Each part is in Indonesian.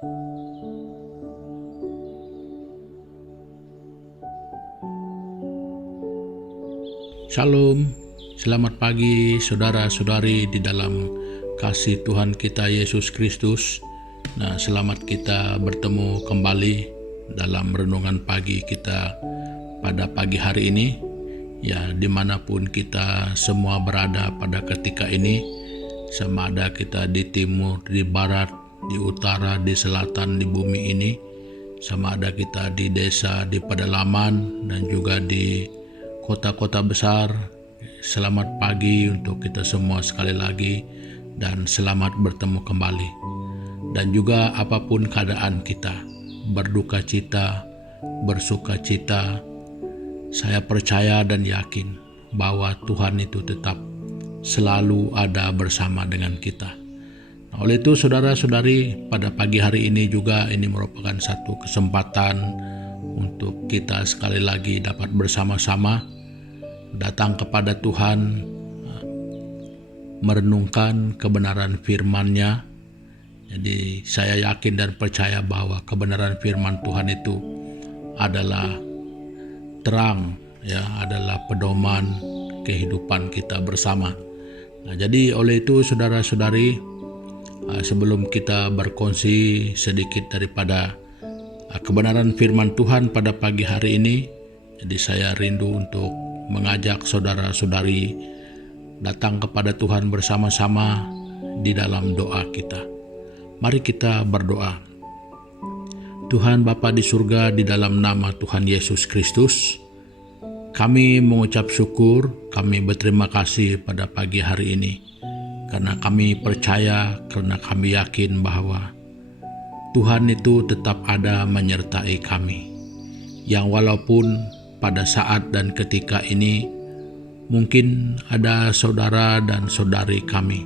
Shalom, selamat pagi saudara-saudari di dalam kasih Tuhan kita Yesus Kristus. Nah, selamat kita bertemu kembali dalam renungan pagi kita pada pagi hari ini. Ya, dimanapun kita semua berada pada ketika ini, sama ada kita di timur, di barat, di utara, di selatan, di bumi ini, sama ada kita di desa, di pedalaman, dan juga di kota-kota besar. Selamat pagi untuk kita semua sekali lagi dan selamat bertemu kembali. Dan juga apapun keadaan kita, berduka cita, bersuka cita, saya percaya dan yakin bahwa Tuhan itu tetap selalu ada bersama dengan kita. Nah, oleh itu saudara-saudari, pada pagi hari ini juga ini merupakan satu kesempatan untuk kita sekali lagi dapat bersama-sama datang kepada Tuhan, merenungkan kebenaran firman-Nya. Jadi saya yakin dan percaya bahwa kebenaran firman Tuhan itu adalah terang, ya, adalah pedoman kehidupan kita bersama. Nah, jadi oleh itu saudara-saudari, sebelum kita berkongsi sedikit daripada kebenaran firman Tuhan pada pagi hari ini, jadi saya rindu untuk mengajak saudara-saudari datang kepada Tuhan bersama-sama di dalam doa kita. Mari kita berdoa. Tuhan Bapa di surga, di dalam nama Tuhan Yesus Kristus, kami mengucap syukur, kami berterima kasih pada pagi hari ini, karena kami percaya, karena kami yakin bahwa Tuhan itu tetap ada menyertai kami, yang walaupun pada saat dan ketika ini mungkin ada saudara dan saudari kami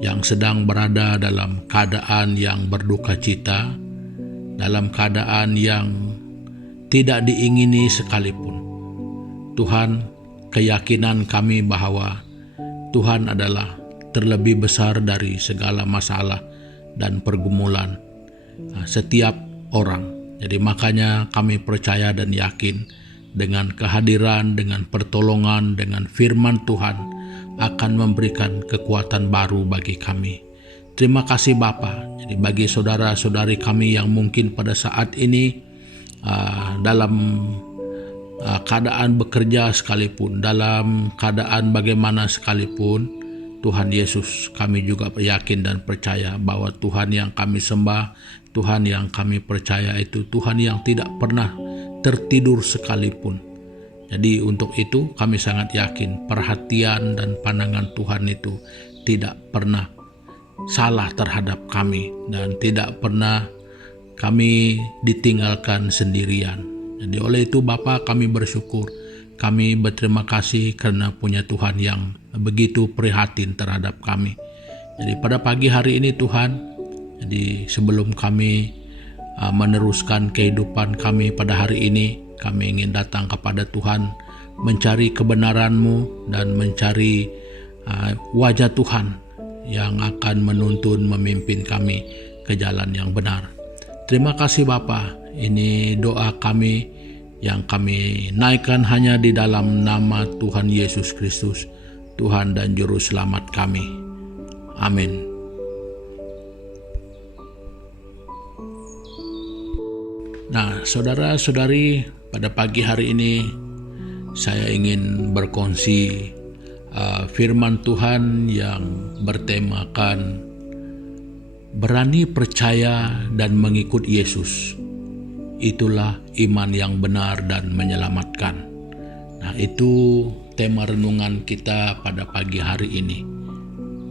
yang sedang berada dalam keadaan yang berduka cita, dalam keadaan yang tidak diingini sekalipun. Tuhan, keyakinan kami bahwa Tuhan adalah terlebih besar dari segala masalah dan pergumulan setiap orang. Jadi makanya kami percaya dan yakin dengan kehadiran, dengan pertolongan, dengan firman Tuhan akan memberikan kekuatan baru bagi kami. Terima kasih Bapa. Jadi bagi saudara-saudari kami yang mungkin pada saat ini dalam keadaan bekerja sekalipun, dalam keadaan bagaimana sekalipun, Tuhan Yesus, kami juga yakin dan percaya bahwa Tuhan yang kami sembah, Tuhan yang kami percaya itu Tuhan yang tidak pernah tertidur sekalipun. Jadi untuk itu kami sangat yakin perhatian dan pandangan Tuhan itu tidak pernah salah terhadap kami dan tidak pernah kami ditinggalkan sendirian. Jadi oleh itu Bapa, kami bersyukur, kami berterima kasih karena punya Tuhan yang begitu prihatin terhadap kami. Jadi pada pagi hari ini Tuhan, jadi sebelum kami meneruskan kehidupan kami pada hari ini, kami ingin datang kepada Tuhan, mencari kebenaran-Mu dan mencari wajah Tuhan yang akan menuntun, memimpin kami ke jalan yang benar. Terima kasih Bapa, ini doa kami yang kami naikkan hanya di dalam nama Tuhan Yesus Kristus, Tuhan dan Juru Selamat kami. Amin. Nah, saudara-saudari, pada pagi hari ini saya ingin berkongsi firman Tuhan yang bertemakan berani percaya dan mengikut Yesus. Itulah iman yang benar dan menyelamatkan. Nah, itu tema renungan kita pada pagi hari ini.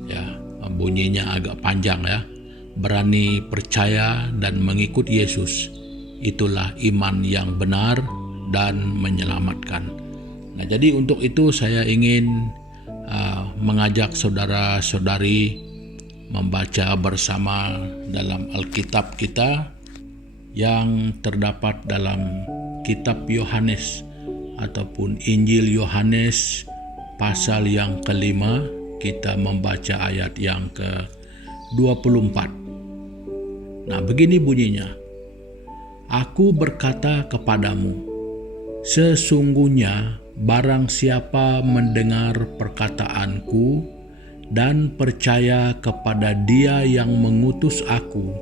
Ya, bunyinya agak panjang ya. Berani percaya dan mengikut Yesus. Itulah iman yang benar dan menyelamatkan. Nah, jadi untuk itu saya ingin mengajak saudara-saudari membaca bersama dalam Alkitab kita yang terdapat dalam kitab Yohanes ataupun Injil Yohanes pasal yang kelima. Kita membaca ayat yang ke-24. Nah, begini bunyinya. Aku berkata kepadamu, sesungguhnya barang siapa mendengar perkataanku dan percaya kepada Dia yang mengutus aku,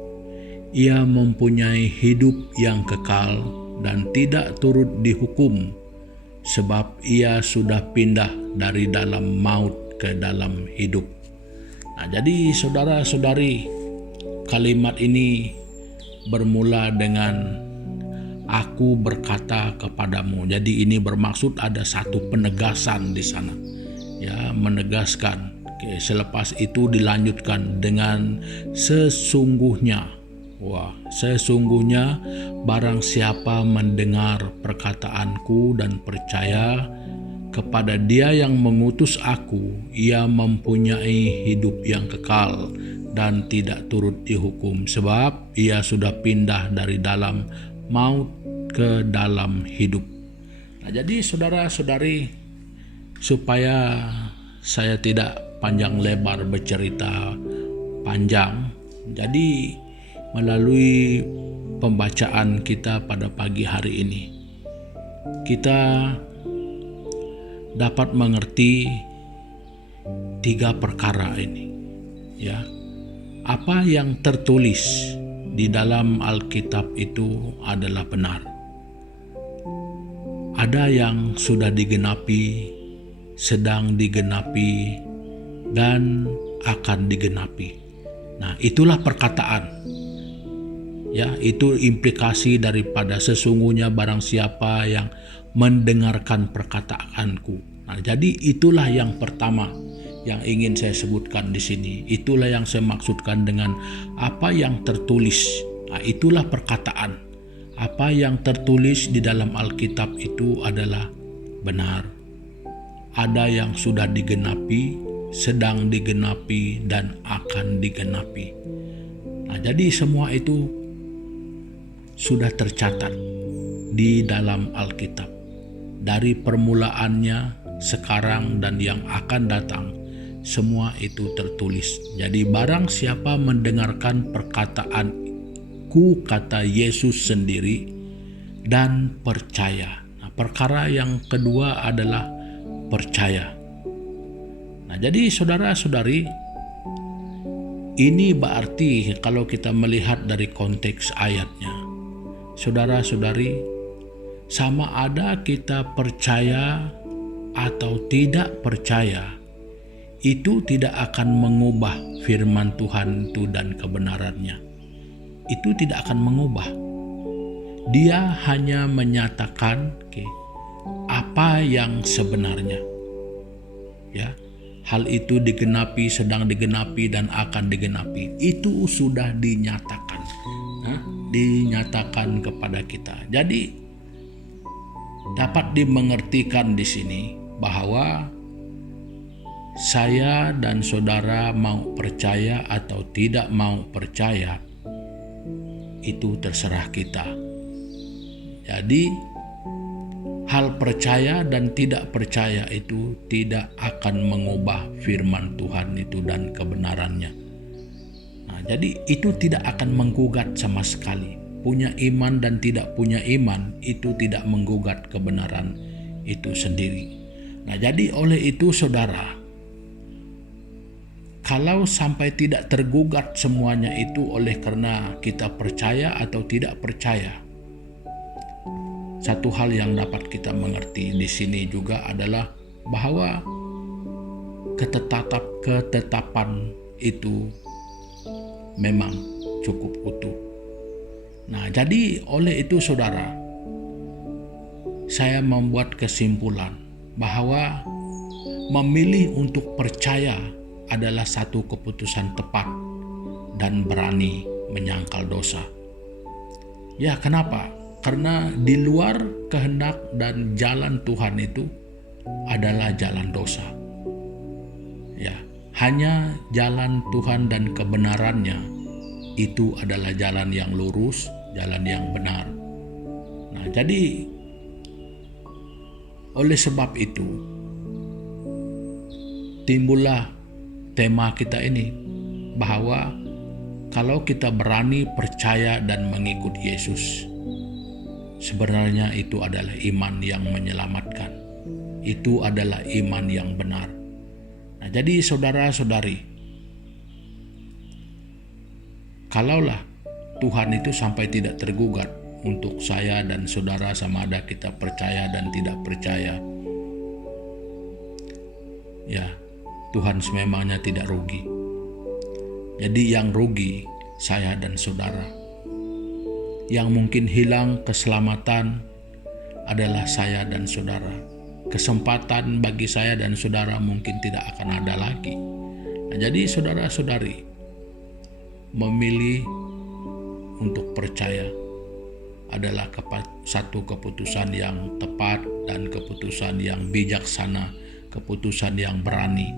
ia mempunyai hidup yang kekal dan tidak turut dihukum, sebab ia sudah pindah dari dalam maut ke dalam hidup. Nah, jadi saudara-saudari, kalimat ini bermula dengan aku berkata kepadamu. Jadi ini bermaksud ada satu penegasan di sana. Ya, menegaskan. Oke, selepas itu dilanjutkan dengan sesungguhnya. Wah, sesungguhnya barang siapa mendengar perkataanku dan percaya kepada Dia yang mengutus aku, ia mempunyai hidup yang kekal dan tidak turut dihukum, sebab ia sudah pindah dari dalam maut ke dalam hidup. Nah, jadi saudara-saudari, supaya saya tidak panjang lebar bercerita panjang, jadi melalui pembacaan kita pada pagi hari ini, kita dapat mengerti 3 perkara ini. Ya, apa yang tertulis di dalam Alkitab itu adalah benar. Ada yang sudah digenapi, sedang digenapi, dan akan digenapi. Nah, itulah perkataan. Ya, itu implikasi daripada sesungguhnya barang siapa yang mendengarkan perkataanku. Nah, jadi itulah yang pertama yang ingin saya sebutkan di sini. Itulah yang saya maksudkan dengan apa yang tertulis. Nah, itulah perkataan. Apa yang tertulis di dalam Alkitab itu adalah benar. Ada yang sudah digenapi, sedang digenapi, dan akan digenapi. Nah, jadi semua itu sudah tercatat di dalam Alkitab. Dari permulaannya, sekarang, dan yang akan datang, semua itu tertulis. Jadi barang siapa mendengarkan perkataanku, kata Yesus sendiri, dan percaya. Nah, perkara yang kedua adalah percaya. Nah, jadi saudara-saudari, ini berarti kalau kita melihat dari konteks ayatnya, saudara-saudari, sama ada kita percaya atau tidak percaya, itu tidak akan mengubah firman Tuhan itu dan kebenarannya. Itu tidak akan mengubah. Dia hanya menyatakan apa yang sebenarnya. Ya, hal itu digenapi, sedang digenapi, dan akan digenapi. Itu sudah dinyatakan. Dinyatakan kepada kita. Jadi dapat dimengertikan di sini bahwa saya dan saudara mau percaya atau tidak mau percaya, itu terserah kita. Jadi hal percaya dan tidak percaya itu tidak akan mengubah firman Tuhan itu dan kebenarannya. Nah, jadi itu tidak akan menggugat sama sekali. Punya iman dan tidak punya iman itu tidak menggugat kebenaran itu sendiri. Nah, jadi oleh itu saudara, kalau sampai tidak tergugat semuanya itu oleh karena kita percaya atau tidak percaya, satu hal yang dapat kita mengerti di sini juga adalah bahwa ketetapan itu memang cukup utuh. Nah, jadi oleh itu saudara, saya membuat kesimpulan bahwa memilih untuk percaya adalah satu keputusan tepat dan berani menyangkal dosa. Ya, kenapa? Karena di luar kehendak dan jalan Tuhan itu adalah jalan dosa. Ya, hanya jalan Tuhan dan kebenarannya itu adalah jalan yang lurus, jalan yang benar. Nah, jadi oleh sebab itu timbullah tema kita ini, bahwa Kalau kita berani percaya dan mengikut Yesus, sebenarnya itu adalah iman yang menyelamatkan. Itu adalah iman yang benar. Nah, jadi saudara-saudari, kalaulah Tuhan itu sampai tidak tergugat untuk saya dan saudara sama ada kita percaya dan tidak percaya, ya Tuhan sememangnya tidak rugi. Jadi yang rugi saya dan saudara. Yang mungkin hilang keselamatan adalah saya dan saudara. Kesempatan bagi saya dan saudara mungkin tidak akan ada lagi. Nah, jadi saudara-saudari, memilih untuk percaya adalah satu keputusan yang tepat dan keputusan yang bijaksana, keputusan yang berani,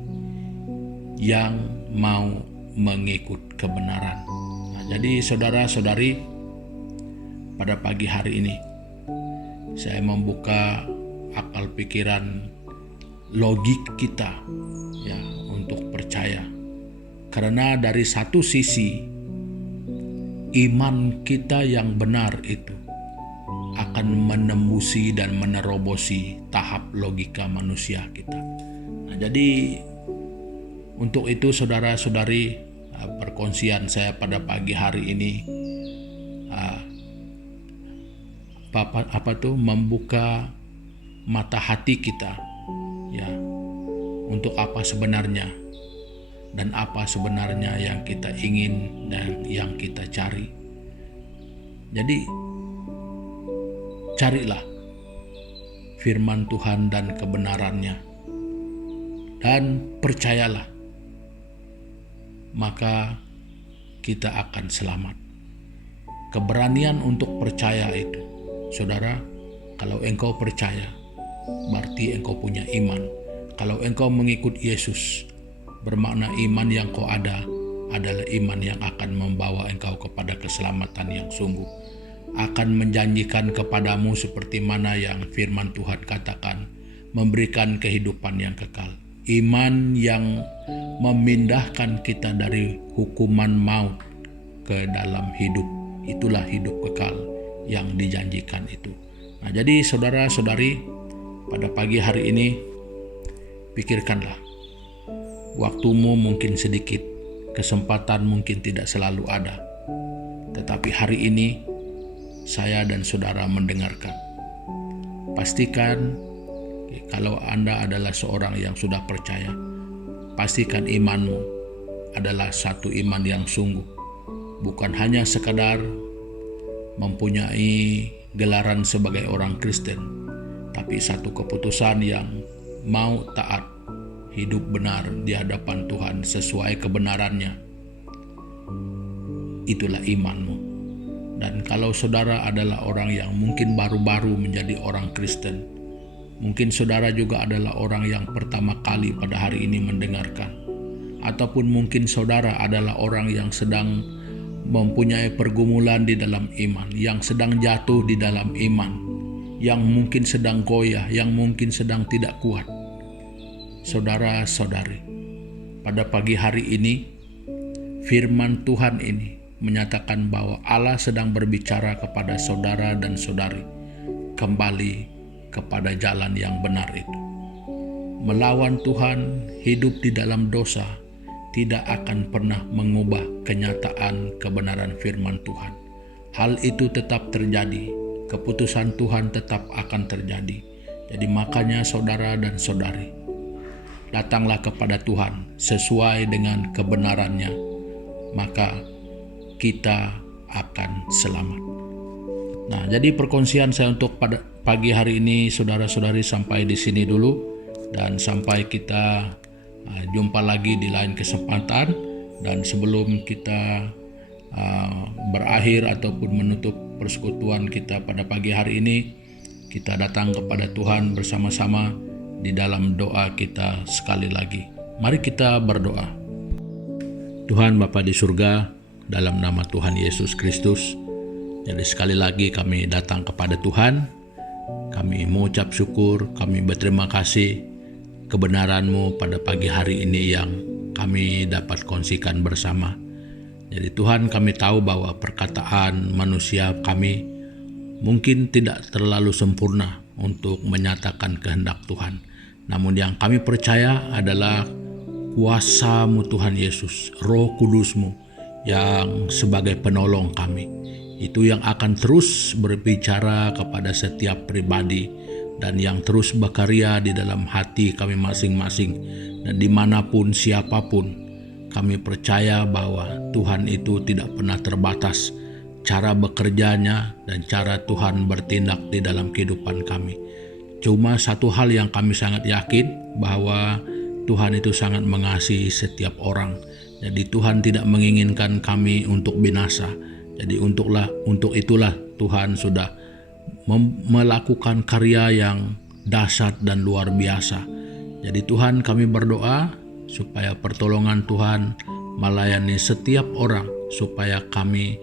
yang mau mengikut kebenaran. Nah, jadi saudara-saudari, pada pagi hari ini saya membuka akal pikiran logik kita ya untuk percaya. Karena dari satu sisi iman kita yang benar itu akan menembusi dan menerobosi tahap logika manusia kita. Nah, jadi untuk itu saudara-saudari, perkongsian saya pada pagi hari ini membuka mata hati kita ya untuk apa sebenarnya dan apa sebenarnya yang kita ingin dan yang kita cari. Jadi carilah firman Tuhan dan kebenarannya dan percayalah, maka kita akan selamat. Keberanian untuk percaya itu, saudara, kalau engkau percaya, berarti engkau punya iman. Kalau engkau mengikut Yesus, bermakna iman yang kau ada adalah iman yang akan membawa engkau kepada keselamatan yang sungguh. Akan menjanjikan kepadamu seperti mana yang firman Tuhan katakan, memberikan kehidupan yang kekal. Iman yang memindahkan kita dari hukuman maut ke dalam hidup. Itulah hidup kekal yang dijanjikan itu. Nah, jadi saudara-saudari, pada pagi hari ini pikirkanlah. Waktumu mungkin sedikit, kesempatan mungkin tidak selalu ada. Tetapi hari ini saya dan saudara mendengarkan. Pastikan kalau Anda adalah seorang yang sudah percaya, pastikan imanmu adalah satu iman yang sungguh, bukan hanya sekadar mempunyai gelaran sebagai orang Kristen, tapi satu keputusan yang mau taat, hidup benar di hadapan Tuhan sesuai kebenarannya. Itulah imanmu. Dan kalau saudara adalah orang yang mungkin baru-baru menjadi orang Kristen, mungkin saudara juga adalah orang yang pertama kali pada hari ini mendengarkan, ataupun mungkin saudara adalah orang yang sedang mempunyai pergumulan di dalam iman, yang sedang jatuh di dalam iman, yang mungkin sedang goyah, yang mungkin sedang tidak kuat. Saudara-saudari, pada pagi hari ini firman Tuhan ini menyatakan bahwa Allah sedang berbicara kepada saudara dan saudari kembali kepada jalan yang benar itu. Melawan Tuhan, hidup di dalam dosa tidak akan pernah mengubah kenyataan kebenaran firman Tuhan. Hal itu tetap terjadi, keputusan Tuhan tetap akan terjadi. Jadi makanya saudara dan saudari, datanglah kepada Tuhan sesuai dengan kebenarannya, maka kita akan selamat. Nah, jadi perkongsian saya untuk pada pagi hari ini saudara-saudari sampai di sini dulu, dan sampai kita jumpa lagi di lain kesempatan. Dan sebelum kita berakhir ataupun menutup persekutuan kita pada pagi hari ini, kita datang kepada Tuhan bersama-sama di dalam doa kita sekali lagi. Mari kita berdoa. Tuhan Bapa di surga, dalam nama Tuhan Yesus Kristus, jadi sekali lagi kami datang kepada Tuhan. Kami mengucap syukur, kami berterima kasih kebenaran-Mu pada pagi hari ini yang kami dapat kongsikan bersama. Jadi Tuhan, kami tahu bahwa perkataan manusia kami mungkin tidak terlalu sempurna untuk menyatakan kehendak Tuhan. Namun yang kami percaya adalah kuasa-Mu Tuhan Yesus, Roh Kudus-Mu yang sebagai penolong kami. Itu yang akan terus berbicara kepada setiap pribadi dan yang terus berkarya di dalam hati kami masing-masing. Dan dimanapun siapapun, kami percaya bahwa Tuhan itu tidak pernah terbatas cara bekerjanya dan cara Tuhan bertindak di dalam kehidupan kami. Cuma satu hal yang kami sangat yakin, bahwa Tuhan itu sangat mengasihi setiap orang. Jadi Tuhan tidak menginginkan kami untuk binasa. Jadi untuk itulah Tuhan sudah melakukan karya yang dahsyat dan luar biasa. Jadi Tuhan, kami berdoa supaya pertolongan Tuhan melayani setiap orang, supaya kami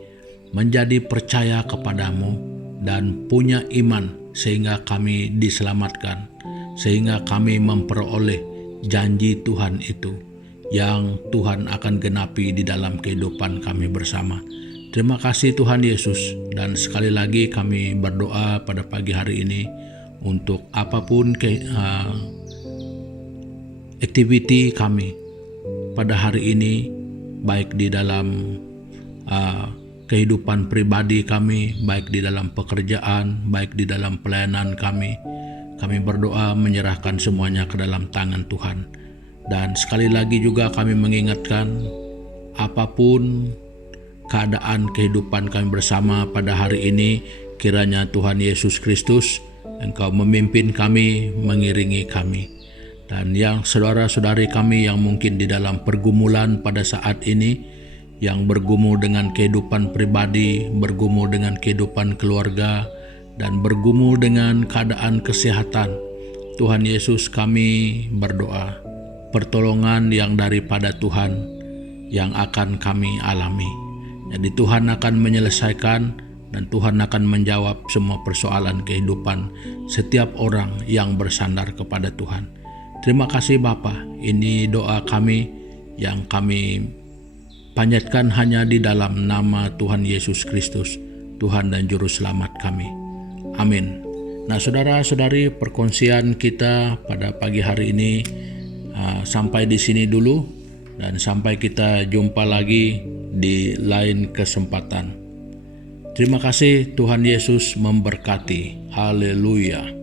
menjadi percaya kepadamu dan punya iman sehingga kami diselamatkan, sehingga kami memperoleh janji Tuhan itu yang Tuhan akan genapi di dalam kehidupan kami bersama. Terima kasih Tuhan Yesus, dan sekali lagi kami berdoa pada pagi hari ini untuk apapun aktiviti kami pada hari ini, baik di dalam kehidupan pribadi kami, baik di dalam pekerjaan, baik di dalam pelayanan kami berdoa menyerahkan semuanya ke dalam tangan Tuhan. Dan sekali lagi juga kami mengingatkan, apapun keadaan kehidupan kami bersama pada hari ini, kiranya Tuhan Yesus Kristus, Engkau memimpin kami, mengiringi kami. Dan yang saudara-saudari kami yang mungkin di dalam pergumulan pada saat ini, yang bergumul dengan kehidupan pribadi, bergumul dengan kehidupan keluarga, dan bergumul dengan keadaan kesehatan, Tuhan Yesus, kami berdoa pertolongan yang daripada Tuhan yang akan kami alami. Jadi Tuhan akan menyelesaikan dan Tuhan akan menjawab semua persoalan kehidupan setiap orang yang bersandar kepada Tuhan. Terima kasih Bapa, ini doa kami yang kami panjatkan hanya di dalam nama Tuhan Yesus Kristus, Tuhan dan Juru Selamat kami. Amin. Nah saudara-saudari, perkongsian kita pada pagi hari ini sampai di sini dulu, dan sampai kita jumpa lagi di lain kesempatan. Terima kasih, Tuhan Yesus memberkati. Haleluya.